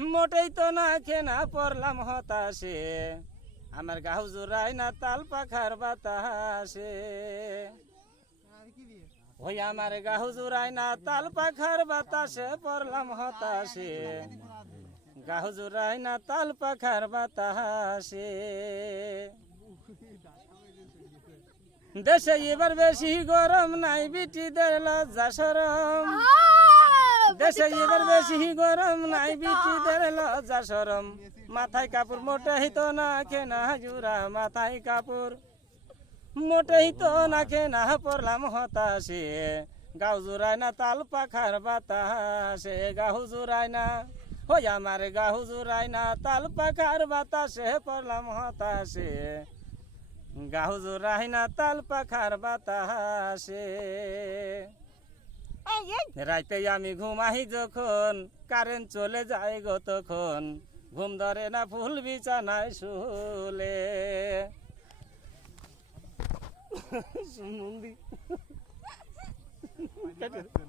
মোটেই তো না কেনা পড়লাম হতাশে, আমার গাও জোড়ায় না তাল পাখার বাতাসে। ওই আমার গাও জোড়ায় না তাল পাখার বাতাসে, পড়লাম হতাশে, গাও জোড়ায় না তাল পাখার বাতাসে। দেশে এবার বেশি গরম নাই, বিটিদের লজ্জা শরম। দেশে এবার বেশি গরম নাই, বিটিদের লজ্জা শরম। মাথায় কাপড় মোটেই তো না কেনা জুরা, মাথায় কাপড় মোটেই তো না কেনা পড়লাম হতাশে, গাও জোড়ায় না তাল পাখার বাতাসে, গাও জোড়ায় না ওই আমার গাও জোড়ায় না তাল পাখার বাতাসে, পড়লাম হতাশে, গাও জোড়ায় না তাল পাখার বাতাসে। রাইতে আমি ঘুমাই যখন, কারেন্ট চলে যায় গো তখন, ঘুম ধরে না ফুল বিছানায় শুলে।